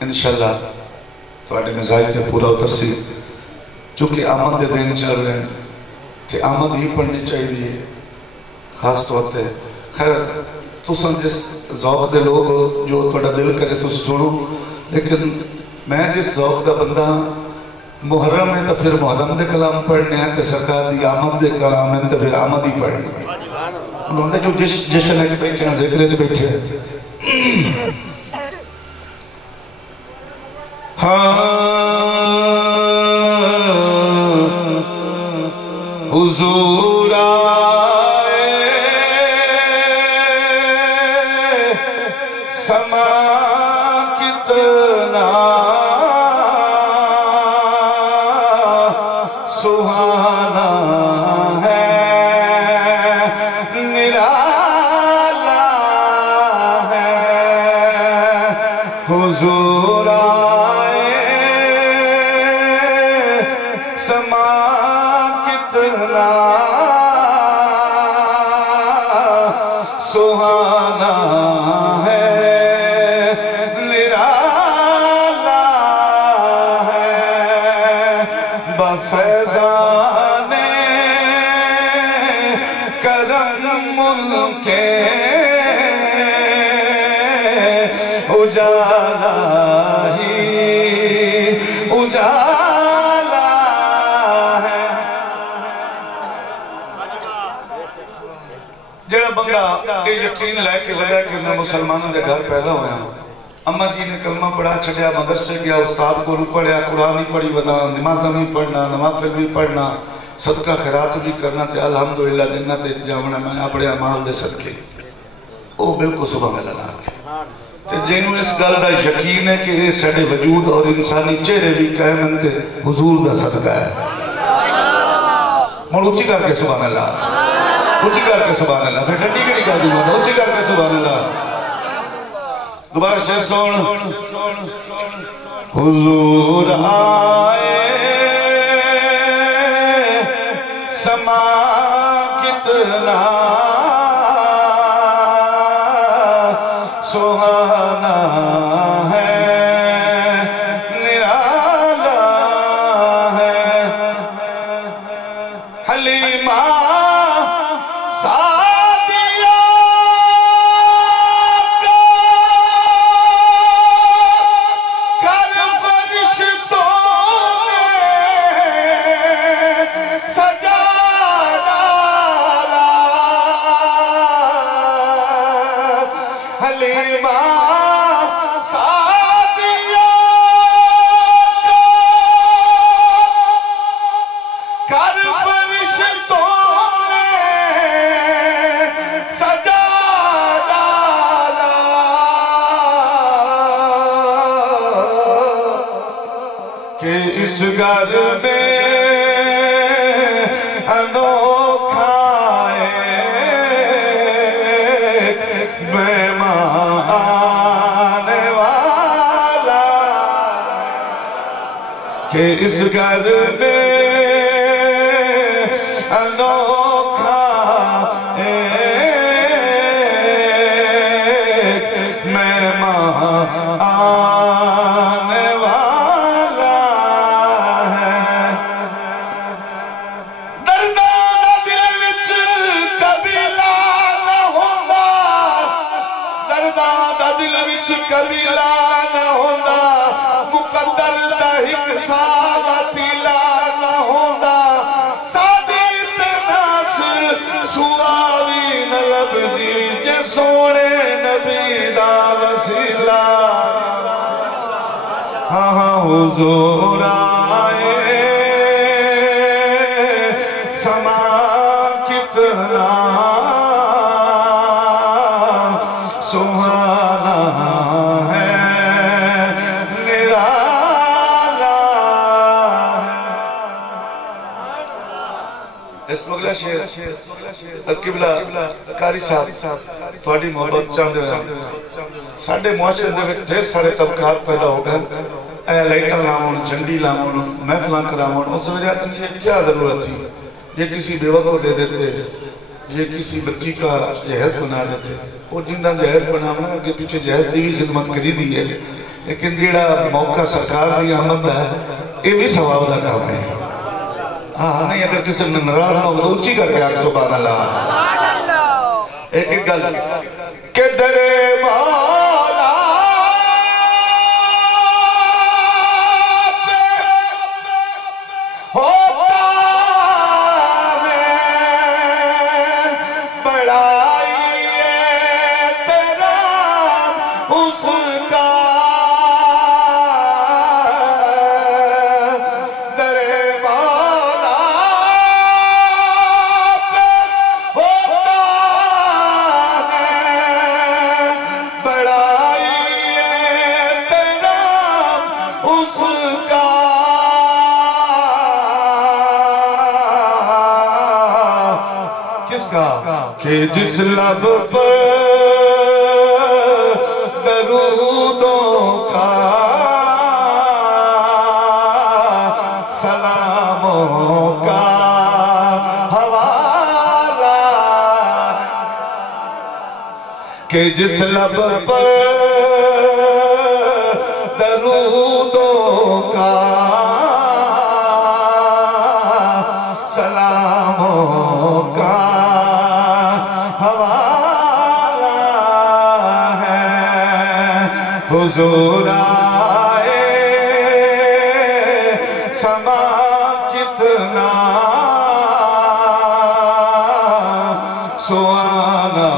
انشاءاللہ تھوڑے مزاج تے پورا اتر سی چونکہ آمد دے دن چل رہے ہیں تے آمد ہی پڑھنی چاہیے خاص طور تے خیر تساں جس ذوق دے لوگ جو تھوڑا دل کرے تو سنو لیکن میں جس ذوق دا بندہ محرم ہے تو پھر محرم دے کلام پڑھنے ہیں تے سرکار دی آمد دے کلام ہے تو پھر آمد ہی پڑھنے ہیں انہوں نے جو جشن ہے بیٹھے ہیں ذکر ہے بیٹھے ہیں حضور آئے سما کتنا سہانا ہے نرالا ہے حضور سما کتنا سہانا ہے نرالا ہے بفیضان کرم کے اجالا ہی اجالا جڑا بندہ یہ یقین لے کے وجہ کہ میں مسلمانوں دے گھر پیدا ہویا ہوں اماں جی نے کلمہ پڑھا چھڑیا مدرسے گیا استاد کو رو پڑھیا قرآن ہی پڑھی ونا نمازہ بھی پڑھنا نوافل بھی پڑھنا صدقہ خیرات بھی کرنا تے الحمدللہ جنت جاونا میں اپنے اعمال دے صدقے وہ بالکل صبح میں لنا کے تے جنوں اس گل دا یقین ہے کہ یہ سارے وجود اور انسانی چہرے بھی قائم تے حضور دا صدقہ ہے مڑ اونچی کر کے سبحان اللہ اونچی کر کے سبحان اللہ پھر ڈنڈی کیڑی کر دوں گا اونچی کر کے سبحان اللہ دوبارہ شعر سن حضور آئے سما کتنا سہانا ہے نرالا ہے حلیمہ سعدیہ کا کر فرشتوں نے سجا ڈالا حلیمہ سعدیہ کا کر فرشتوں کہ اس گھر میں انوکھا ایک مہمان والا کہ اس گھر میں انوکھا ایک مہمان قبیلہ نہ ہوندہ مقدر دا ایک ساوتی نہ ہوندہ سادی تناس سواوی نلب دی جے سونے نبی دا وسیلہ ہاں حضور آئے سما کتنا سہانا ہے نرالا اس مغلہ شیر القبلہ قاری صاحب تھوڑی محبت چاہتے ہیں ساڑھے معاشرے دے ڈھیر سارے طبقات پیدا ہو گئے اے لائٹر لامون جھنڈی لامون محفلان کرامون اس وجہ تن یہ کیا ضرورت تھی یہ کسی بیوہ کو دے دیتے یہ کسی بچی کا جہیز بنا دیتے اور جنہاں جہیز بنانا کہ پیچھے جہیز دی بھی خدمت کری دی ہے لیکن جیڑا موقع سرکار دی آمد ہے یہ بھی ثواب دا کام ہے ہاں نہیں اگر کسی نے ناراض نہ ہو تو اونچی کر کے آگ سبحان اللہ ایک ایک گل کہ در مولا ہوتا ہے بڑائی تیرا اس کا کہ جس لب پر درودوں کا سلاموں کا حوالہ کہ جس لب پر درودوں کا سلاموں کا حضور آئے سما کتنا سوانا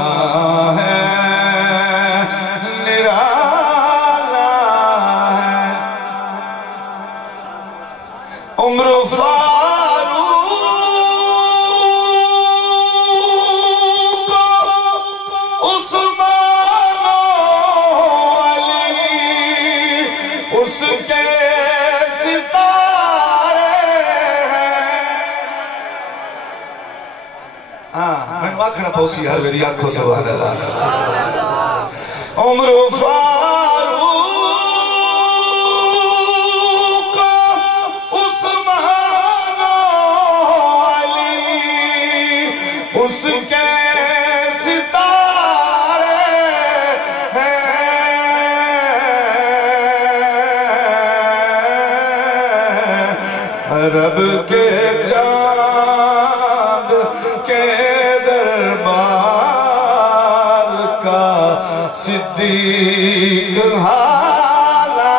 ہے نرالا ہے عمر فاروق عثمان اس کے ستارے ہیں میں آنکھنا پوسی ہر میری آنکھوں سبحان اللہ عمر فاروق عثمان علی اس کے ستارے رب کے چاند کے دربار کا صدیق حالا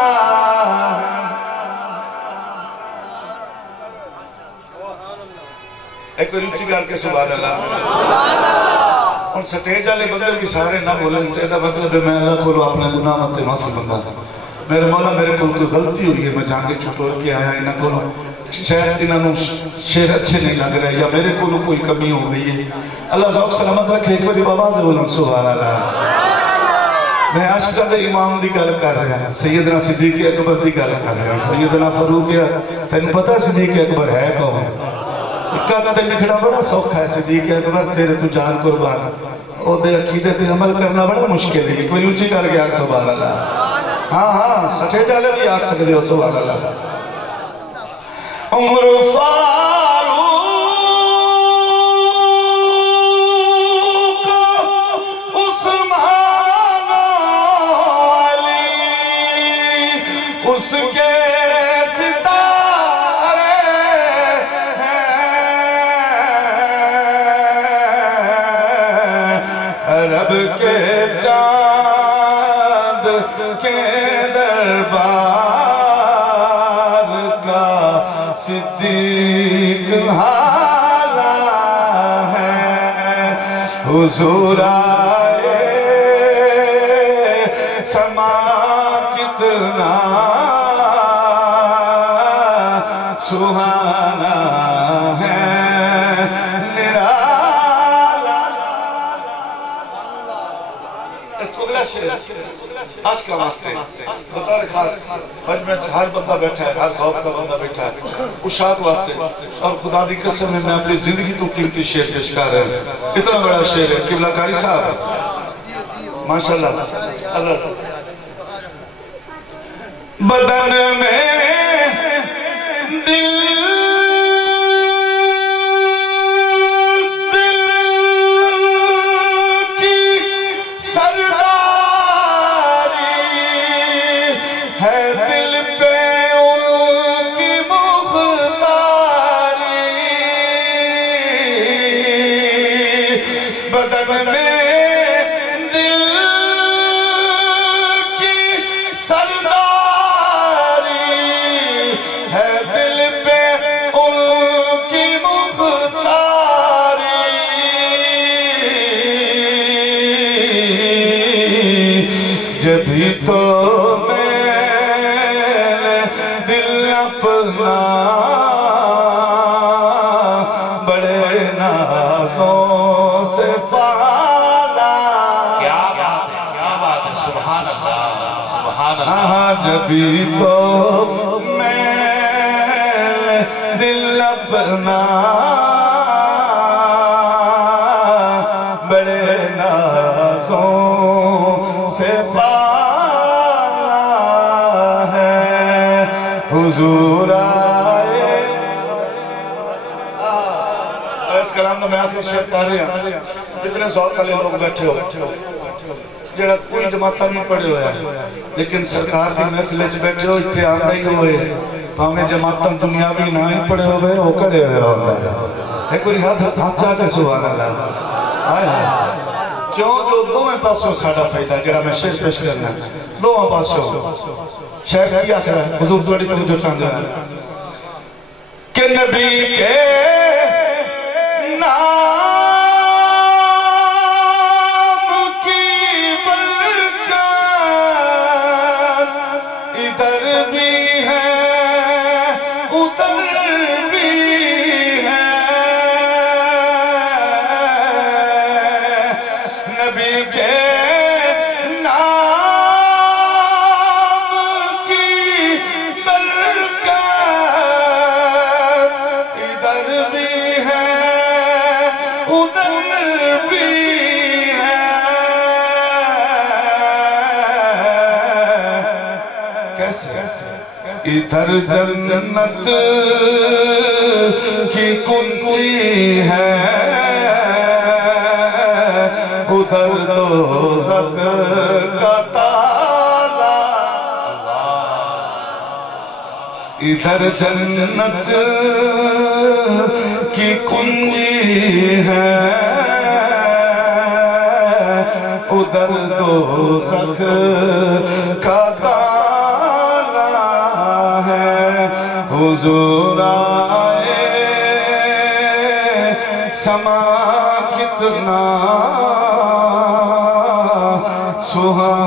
ایک روچی کر کے سبحان اللہ اور سٹیج والے بندے بھی سارے نہ بولیں مجھے مطلب ہے میں اللہ کو اپنے گناہ مت معافی منگا میرے مولا میرے کو کوئی غلطی ہوئی ہے میں جانگے چھٹور کے آیا انہاں کو شاید انہوں شیر اچھے نہیں لگ رہے یا میرے کو کوئی کمی ہو گئی ہے اللہ ذوق سلامت رکھے ایک بڑی بابا سے بولن سبحان اللہ میں عاشقہ دے امام دی گل کر رہا ہے سیدنا صدیق اکبر دی گل کر رہا ہے سیدنا فاروق تینوں پتہ صدیق اکبر ہے کون اکادہ لکھنا بڑا سوکھا ہے صدیق اکبر تیرے تو جان قربان او دے عقیدے تے عمل کرنا بڑا مشکل ہے کوئی اونچی کر گیا سبحان اللہ ہاں ہاں سچے جالے بھی آگ سکتے ہو سبحان اللہ عمر فاروق عثمان علی اس کے ستارے ہیں رب کے چاند کے دربار کا صدیق حالا ہے حضور آئے سما کتنا سہانا ہے نرالا اس کو اگلا شیر آج کا واسطے بطور خاص بج میں ہر بندہ بیٹھا ہے ہر صحب کا بندہ بیٹھا ہے اشاق واسطے اور خدا دی قسم میں اپنی زندگی تو قیمتی شیر پیش کر رہے ہیں اتنا بڑا شیر ہے قبلہ کاری صاحب ماشاءاللہ اللہ بدن میں دل سرداری ہے دل پہ ان کی مختاری جبھی تو میں دل اپنا بڑے نازوں سے پالا کیا بات ہے سبحان اللہ سبحان اللہ جبھی تو میں دل اپنا بڑے نازوں سے پالا ہے حضور آئے اس کلام میں آخری شعر کر رہے ہیں جتنے ذوق والے لوگ بیٹھے ہو جڑا کوئی جماعتہ نہیں پڑھے ہویا ہے لیکن سرکار کی محفل وچ بیٹھے ہو اتنے آندا ہی ہوئے ہمیں جماعتاں دنیاوی نہ ہی پڑھے ہوئے وہ کھڑے ہوئے ہوتا ہے ایک کوئی ہاتھ چاہ کے سبحان اللہ آئے کیوں جو دو میں پاسوں ساڑھا فائدہ جڑا میں شعر پیش کرنا ہے دو میں پاسوں شعر کیا کہا ہے حضور دوڑی تو جو چاند جانا کہ نبی کے ادھر جنت کی کنجی ہے ادھر دوزخ کا تالا ادھر جنت کی کنجی ہے ادھر دوزخ کا حضور آئے سما کتنا سہانا